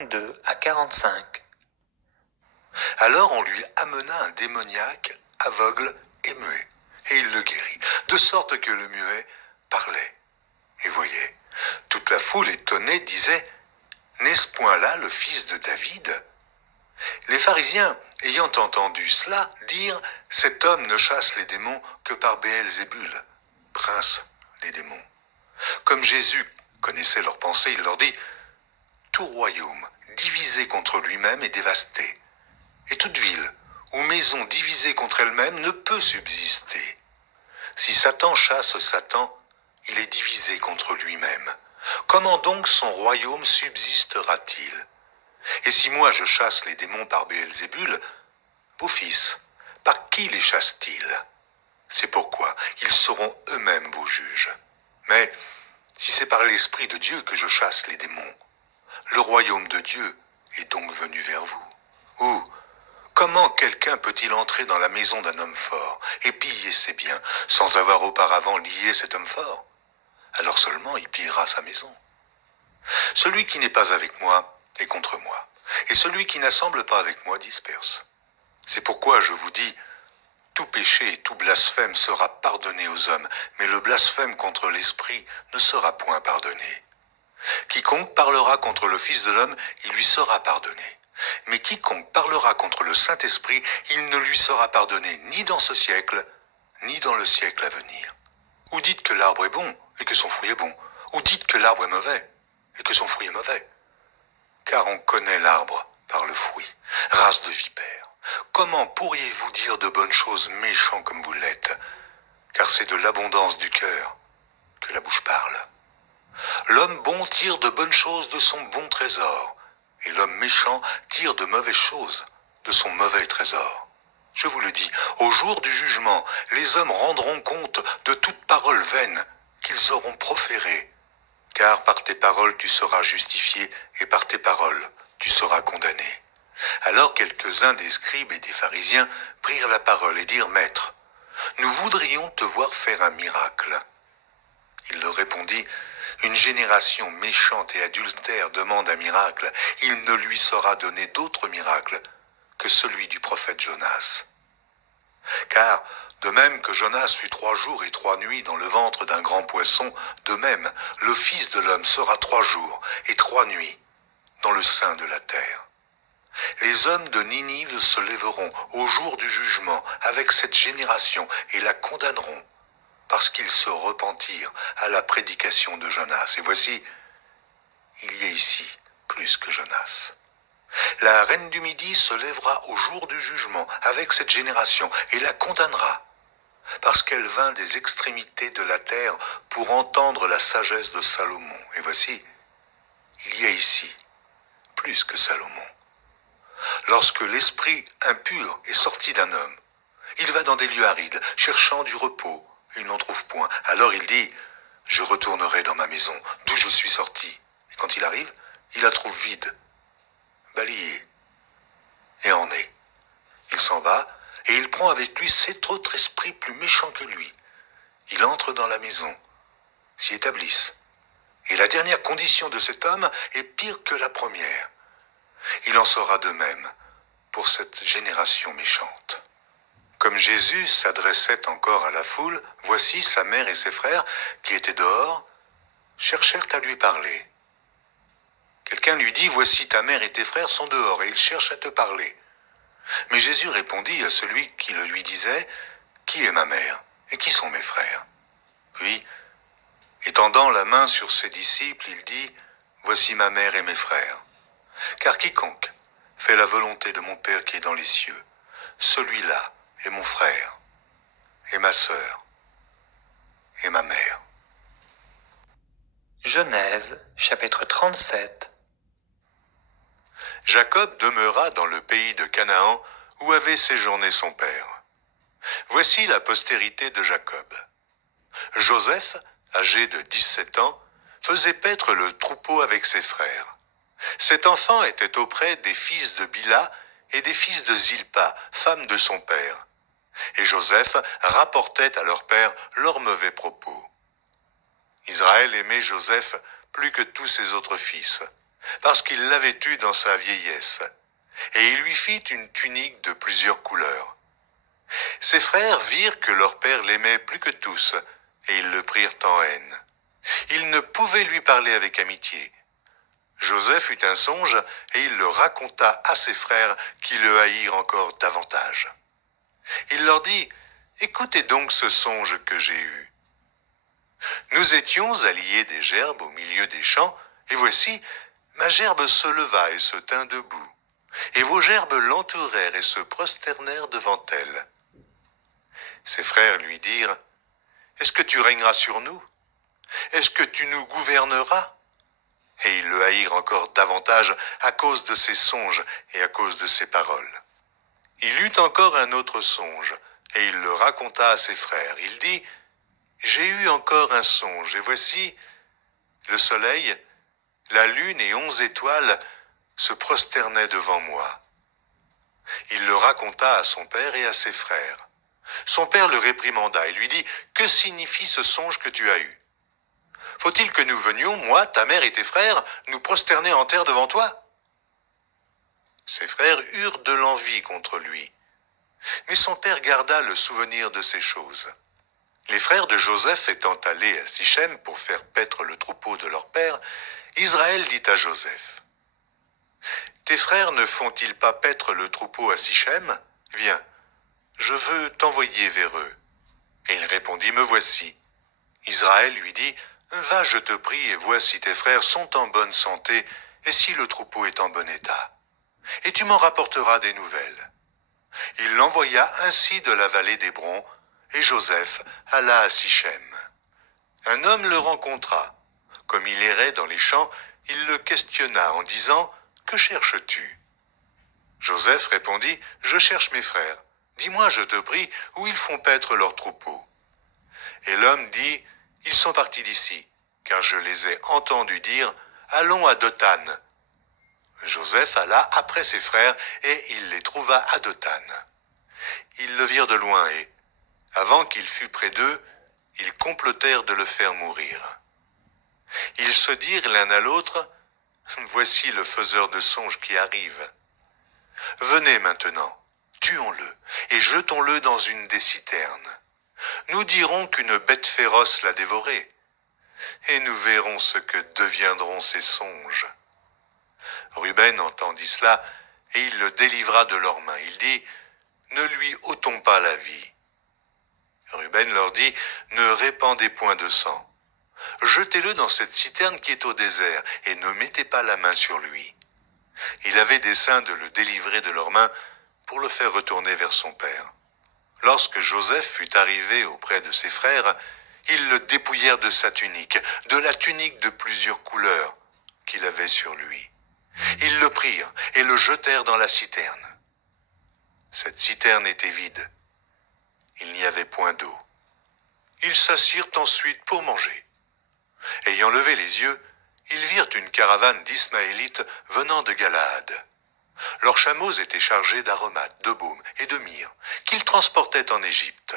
2 à 45. Alors on lui amena un démoniaque, aveugle et muet, et il le guérit, de sorte que le muet parlait et voyait. Toute la foule étonnée disait « N'est-ce point là le fils de David ?» Les pharisiens, ayant entendu cela, dirent « Cet homme ne chasse les démons que par Béelzébul, prince des démons. » Comme Jésus connaissait leurs pensées, il leur dit « Tout royaume divisé contre lui-même est dévasté, et toute ville ou maison divisée contre elle-même ne peut subsister. Si Satan chasse Satan, il est divisé contre lui-même. Comment donc son royaume subsistera-t-il? Et si moi je chasse les démons par Béelzébul, vos fils, par qui les chassent-ils? C'est pourquoi ils seront eux-mêmes vos juges. Mais si c'est par l'Esprit de Dieu que je chasse les démons, le royaume de Dieu est donc venu vers vous. Ou, comment quelqu'un peut-il entrer dans la maison d'un homme fort et piller ses biens sans avoir auparavant lié cet homme fort? Alors seulement il pillera sa maison. Celui qui n'est pas avec moi est contre moi, et celui qui n'assemble pas avec moi disperse. C'est pourquoi je vous dis, tout péché et tout blasphème sera pardonné aux hommes, mais le blasphème contre l'Esprit ne sera point pardonné. Quiconque parlera contre le Fils de l'homme, il lui sera pardonné. Mais quiconque parlera contre le Saint-Esprit, il ne lui sera pardonné ni dans ce siècle, ni dans le siècle à venir. Ou dites que l'arbre est bon, et que son fruit est bon. Ou dites que l'arbre est mauvais, et que son fruit est mauvais. Car on connaît l'arbre par le fruit, race de vipère. Comment pourriez-vous dire de bonnes choses méchants comme vous l'êtes? Car c'est de l'abondance du cœur que la bouche parle. L'homme bon tire de bonnes choses de son bon trésor, et l'homme méchant tire de mauvaises choses de son mauvais trésor. Je vous le dis, au jour du jugement, les hommes rendront compte de toute parole vaine qu'ils auront proférée. Car par tes paroles tu seras justifié, et par tes paroles tu seras condamné. Alors quelques-uns des scribes et des pharisiens prirent la parole et dirent, Maître, nous voudrions te voir faire un miracle. Il leur répondit, une génération méchante et adultère demande un miracle. Il ne lui sera donné d'autre miracle que celui du prophète Jonas. Car, de même que Jonas fut 3 jours et 3 nuits dans le ventre d'un grand poisson, de même, le Fils de l'homme sera 3 jours et 3 nuits dans le sein de la terre. Les hommes de Ninive se lèveront au jour du jugement avec cette génération et la condamneront, parce qu'ils se repentirent à la prédication de Jonas. Et voici, il y a ici plus que Jonas. La reine du Midi se lèvera au jour du jugement avec cette génération et la condamnera, parce qu'elle vint des extrémités de la terre pour entendre la sagesse de Salomon. Et voici, il y a ici plus que Salomon. Lorsque l'esprit impur est sorti d'un homme, il va dans des lieux arides, cherchant du repos. Il n'en trouve point. Alors il dit, je retournerai dans ma maison, d'où je suis sorti. Et quand il arrive, il la trouve vide, balayée, et en est. Il s'en va, et il prend avec lui 7 autres esprits plus méchants que lui. Il entre dans la maison, s'y établissent. Et la dernière condition de cet homme est pire que la première. Il en sera de même pour cette génération méchante. Comme Jésus s'adressait encore à la foule, voici sa mère et ses frères, qui étaient dehors, cherchèrent à lui parler. Quelqu'un lui dit, voici ta mère et tes frères sont dehors, et ils cherchent à te parler. Mais Jésus répondit à celui qui le lui disait, qui est ma mère, et qui sont mes frères? Puis, étendant la main sur ses disciples, il dit, voici ma mère et mes frères. Car quiconque fait la volonté de mon Père qui est dans les cieux, celui-là est mon frère, et ma sœur, et ma mère. Genèse, chapitre 37. Jacob demeura dans le pays de Canaan où avait séjourné son père. Voici la postérité de Jacob. Joseph, âgé de 17 ans, faisait paître le troupeau avec ses frères. Cet enfant était auprès des fils de Bila et des fils de Zilpa, femme de son père. Et Joseph rapportait à leur père leurs mauvais propos. Israël aimait Joseph plus que tous ses autres fils, parce qu'il l'avait eue dans sa vieillesse, et il lui fit une tunique de plusieurs couleurs. Ses frères virent que leur père l'aimait plus que tous, et ils le prirent en haine. Ils ne pouvaient lui parler avec amitié. Joseph eut un songe, et il le raconta à ses frères qui le haïrent encore davantage. Il leur dit, « Écoutez donc ce songe que j'ai eu. Nous étions alliés des gerbes au milieu des champs, et voici, ma gerbe se leva et se tint debout, et vos gerbes l'entourèrent et se prosternèrent devant elle. » Ses frères lui dirent, « Est-ce que tu régneras sur nous? Est-ce que tu nous gouverneras? » Et ils le haïrent encore davantage à cause de ses songes et à cause de ses paroles. Il eut encore un autre songe, et il le raconta à ses frères. Il dit, « J'ai eu encore un songe, et voici, le soleil, la lune et 11 étoiles se prosternaient devant moi. » Il le raconta à son père et à ses frères. Son père le réprimanda et lui dit, « Que signifie ce songe que tu as eu? Faut-il que nous venions, moi, ta mère et tes frères, nous prosterner en terre devant toi? » Ses frères eurent de l'envie contre lui, mais son père garda le souvenir de ces choses. Les frères de Joseph étant allés à Sichem pour faire paître le troupeau de leur père, Israël dit à Joseph, « Tes frères ne font-ils pas paître le troupeau à Sichem? Viens, je veux t'envoyer vers eux. » Et il répondit, « Me voici. » Israël lui dit, « Va, je te prie, et vois si tes frères sont en bonne santé, et si le troupeau est en bon état. Et tu m'en rapporteras des nouvelles. » Il l'envoya ainsi de la vallée d'Hébron, et Joseph alla à Sichem. Un homme le rencontra. Comme il errait dans les champs, il le questionna en disant, « Que cherches-tu? » Joseph répondit, « Je cherche mes frères. Dis-moi, je te prie, où ils font paître leurs troupeaux. » Et l'homme dit, « Ils sont partis d'ici, car je les ai entendus dire, allons à Dothan. » Joseph alla après ses frères, et il les trouva à Dothan. Ils le virent de loin, et, avant qu'il fût près d'eux, ils complotèrent de le faire mourir. Ils se dirent l'un à l'autre, « Voici le faiseur de songes qui arrive. Venez maintenant, tuons-le, et jetons-le dans une des citernes. Nous dirons qu'une bête féroce l'a dévoré, et nous verrons ce que deviendront ses songes. » Ruben entendit cela, et il le délivra de leurs mains. Il dit, « Ne lui ôtons pas la vie. » Ruben leur dit, « Ne répandez point de sang. Jetez-le dans cette citerne qui est au désert, et ne mettez pas la main sur lui. » Il avait dessein de le délivrer de leurs mains pour le faire retourner vers son père. Lorsque Joseph fut arrivé auprès de ses frères, ils le dépouillèrent de sa tunique, de la tunique de plusieurs couleurs qu'il avait sur lui. Ils le prirent et le jetèrent dans la citerne. Cette citerne était vide. Il n'y avait point d'eau. Ils s'assirent ensuite pour manger. Ayant levé les yeux, ils virent une caravane d'Ismaélites venant de Galaad. Leurs chameaux étaient chargés d'aromates, de baume et de myrrhe, qu'ils transportaient en Égypte.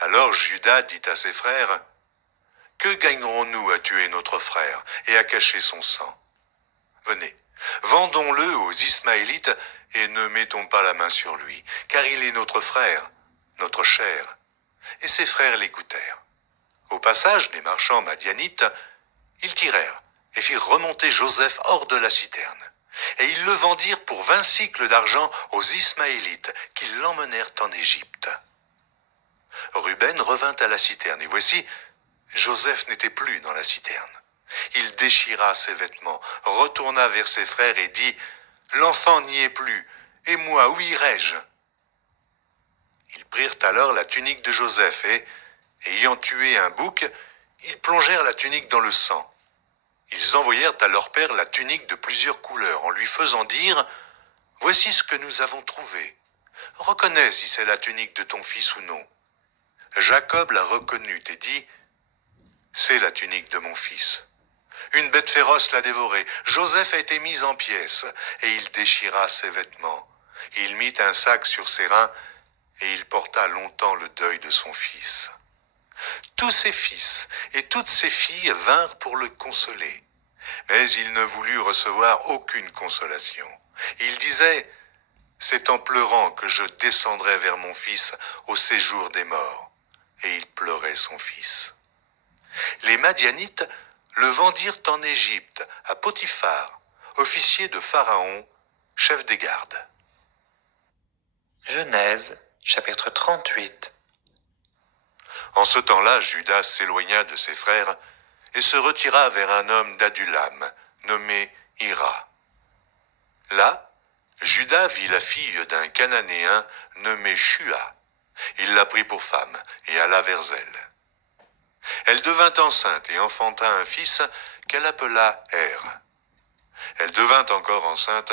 Alors Juda dit à ses frères, « Que gagnerons-nous à tuer notre frère et à cacher son sang? Venez, vendons-le aux Ismaélites et ne mettons pas la main sur lui, car il est notre frère, notre chair. » Et ses frères l'écoutèrent. Au passage des marchands madianites, ils tirèrent et firent remonter Joseph hors de la citerne. Et ils le vendirent pour 20 sicles d'argent aux Ismaélites, qui l'emmenèrent en Égypte. Ruben revint à la citerne, et voici, Joseph n'était plus dans la citerne. Il déchira ses vêtements, retourna vers ses frères et dit, « L'enfant n'y est plus, et moi, où irai-je » Ils prirent alors la tunique de Joseph, et, ayant tué un bouc, ils plongèrent la tunique dans le sang. Ils envoyèrent à leur père la tunique de plusieurs couleurs, en lui faisant dire, « Voici ce que nous avons trouvé. Reconnais si c'est la tunique de ton fils ou non. » Jacob la reconnut et dit, « C'est la tunique de mon fils. Une bête féroce l'a dévoré. Joseph a été mis en pièces, et il déchira ses vêtements. Il mit un sac sur ses reins, et il porta longtemps le deuil de son fils. Tous ses fils et toutes ses filles vinrent pour le consoler. Mais il ne voulut recevoir aucune consolation. Il disait, « C'est en pleurant que je descendrai vers mon fils au séjour des morts. » Et il pleurait son fils. Les Madianites le vendirent en Égypte à Potiphar, officier de Pharaon, chef des gardes. Genèse, chapitre 38. En ce temps-là, Judas s'éloigna de ses frères et se retira vers un homme d'Adulam, nommé Hira. Là, Judas vit la fille d'un Cananéen nommé Shua. Il la prit pour femme et alla vers elle. Elle devint enceinte et enfanta un fils qu'elle appela Er. Elle devint encore enceinte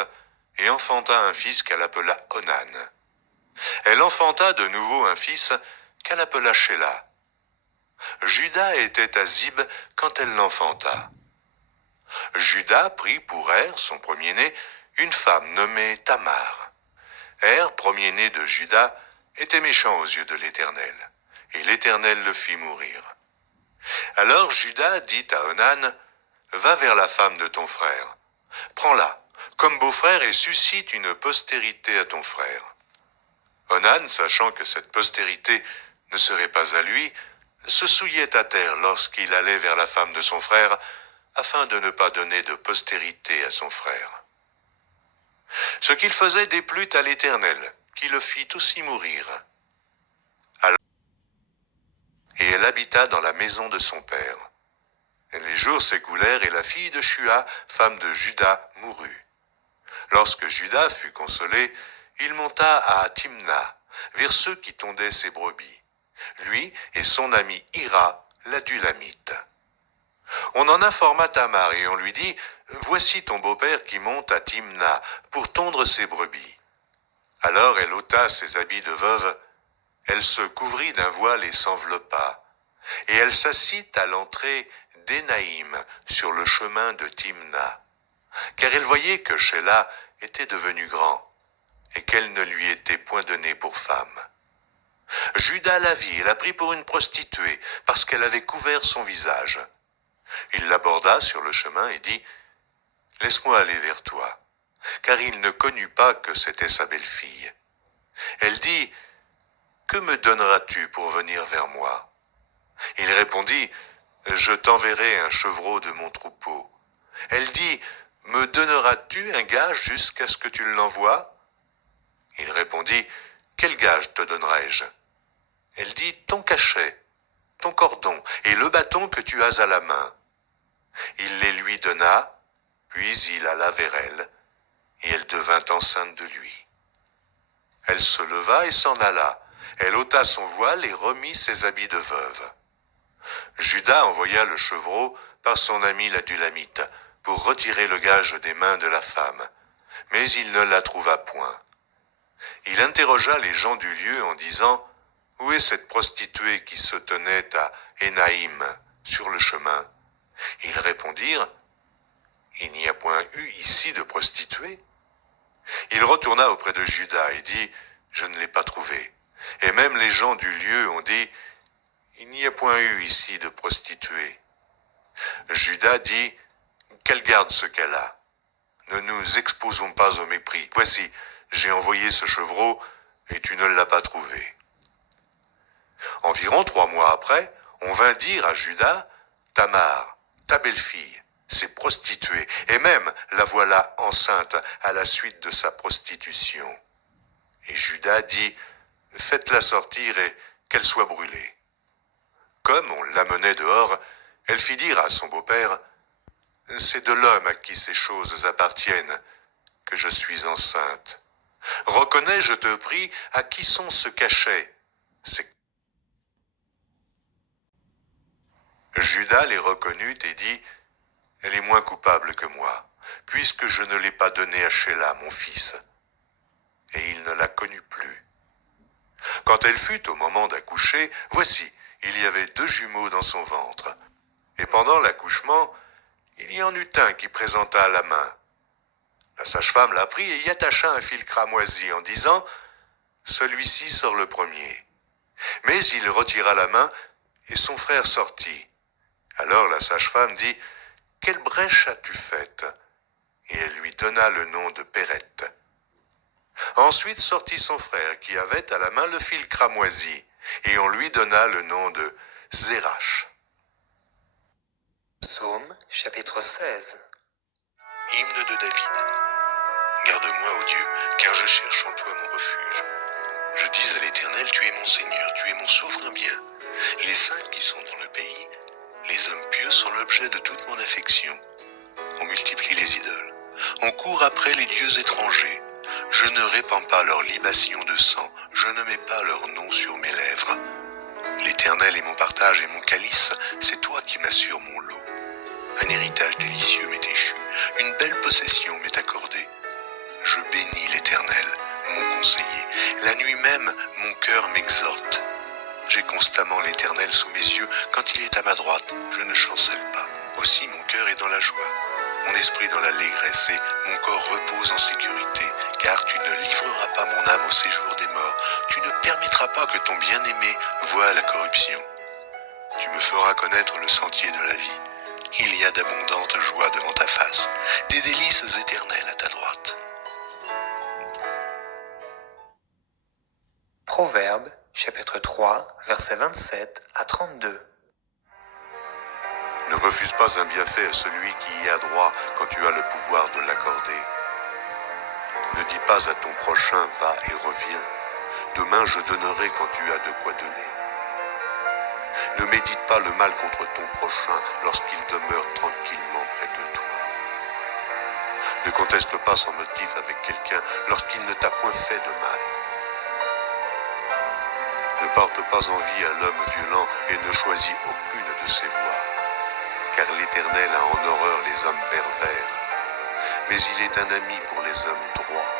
et enfanta un fils qu'elle appela Onan. Elle enfanta de nouveau un fils qu'elle appela Shéla. Judas était à Zib quand elle l'enfanta. Judas prit pour Er, son premier-né, une femme nommée Tamar. Er, premier-né de Judas, était méchant aux yeux de l'Éternel, et l'Éternel le fit mourir. Alors Judas dit à Onan, « Va vers la femme de ton frère, prends-la comme beau-frère et suscite une postérité à ton frère. » Onan, sachant que cette postérité ne serait pas à lui, se souillait à terre lorsqu'il allait vers la femme de son frère, afin de ne pas donner de postérité à son frère. Ce qu'il faisait déplut à l'Éternel, qui le fit aussi mourir. Et elle habita dans la maison de son père. Et les jours s'écoulèrent et la fille de Shua, femme de Judas, mourut. Lorsque Judas fut consolé, il monta à Timna, vers ceux qui tondaient ses brebis, lui et son ami Hira, l'Adulamite. On en informa Tamar et on lui dit, « Voici ton beau-père qui monte à Timna pour tondre ses brebis. » Alors elle ôta ses habits de veuve, elle se couvrit d'un voile et s'enveloppa, et elle s'assit à l'entrée d'Énaïm sur le chemin de Timna, car elle voyait que Shéla était devenu grand, et qu'elle ne lui était point donnée pour femme. Judas la vit et la prit pour une prostituée, parce qu'elle avait couvert son visage. Il l'aborda sur le chemin et dit, « Laisse-moi aller vers toi. » Car il ne connut pas que c'était sa belle-fille. Elle dit, « Que me donneras-tu pour venir vers moi ?» Il répondit, « Je t'enverrai un chevreau de mon troupeau. » Elle dit, « Me donneras-tu un gage jusqu'à ce que tu l'envoies ?» Il répondit, « Quel gage te donnerai-je » Elle dit, « Ton cachet, ton cordon et le bâton que tu as à la main. » Il les lui donna, puis il alla vers elle, et elle devint enceinte de lui. Elle se leva et s'en alla. Elle ôta son voile et remit ses habits de veuve. Judas envoya le chevreau par son ami l'Adulamite pour retirer le gage des mains de la femme, mais il ne la trouva point. Il interrogea les gens du lieu en disant, « Où est cette prostituée qui se tenait à Énaïm sur le chemin ?» Ils répondirent, « Il n'y a point eu ici de prostituée. » Il retourna auprès de Judas et dit, « Je ne l'ai pas trouvée. » Et même les gens du lieu ont dit, « Il n'y a point eu ici de prostituée. » Judas dit, « Qu'elle garde ce qu'elle a. Ne nous exposons pas au mépris. Voici, j'ai envoyé ce chevreau et tu ne l'as pas trouvé. » Environ 3 mois après, on vint dire à Judas, « Tamar, ta belle-fille, s'est prostituée, et même la voilà enceinte à la suite de sa prostitution. » Et Judas dit, « Faites-la sortir et qu'elle soit brûlée. » Comme on l'amenait dehors, elle fit dire à son beau-père, « C'est de l'homme à qui ces choses appartiennent que je suis enceinte. Reconnais, je te prie, à qui sont ce cachet. » Judas les reconnut et dit, « Elle est moins coupable que moi, puisque je ne l'ai pas donnée à Shéla, mon fils. » Et il ne la connut plus. Quand elle fut au moment d'accoucher, voici, il y avait 2 jumeaux dans son ventre. Et pendant l'accouchement, il y en eut un qui présenta la main. La sage-femme la prit et y attacha un fil cramoisi en disant, « Celui-ci sort le premier. » Mais il retira la main et son frère sortit. Alors la sage-femme dit, « quelle brèche as-tu faite? Et elle lui donna le nom de Pérette. Ensuite sortit son frère qui avait à la main le fil cramoisi, et on lui donna le nom de Zérach. Psaume chapitre 16. Hymne de David. Garde-moi, ô Dieu, car je cherche en toi mon refuge. Je dis à l'Éternel, tu es mon Seigneur, tu es mon souverain bien. Les saints qui sont dans le pays, les hommes pieux sont l'objet de toute mon affection. On multiplie les idoles, on court après les dieux étrangers. Je ne répands pas leur libation de sang, je ne mets pas leur nom sur mes lèvres. L'Éternel est mon partage et mon calice, c'est toi qui m'assures mon lot. Un héritage délicieux m'est échu, une belle possession m'est accordée. Je bénis l'Éternel, mon conseiller. La nuit même, mon cœur m'exhorte. J'ai constamment l'Éternel sous mes yeux. Quand il est à ma droite, je ne chancelle pas. Aussi mon cœur est dans la joie, mon esprit dans l'allégresse et mon corps repose en sécurité. Car tu ne livreras pas mon âme au séjour des morts. Tu ne permettras pas que ton bien-aimé voie la corruption. Tu me feras connaître le sentier de la vie. Il y a d'abondantes joies devant ta face, des délices éternelles à ta droite. Proverbe chapitre 3, versets 27 à 32. Ne refuse pas un bienfait à celui qui y a droit quand tu as le pouvoir de l'accorder. Ne dis pas à ton prochain, va et reviens. Demain je donnerai quand tu as de quoi donner. Ne médite pas le mal contre ton prochain lorsqu'il demeure tranquillement près de toi. Ne conteste pas sans motif avec quelqu'un lorsqu'il ne t'a point fait de mal. Ne porte pas envie à l'homme violent et ne choisis aucune de ses voies. Car l'Éternel a en horreur les hommes pervers, mais il est un ami pour les hommes droits.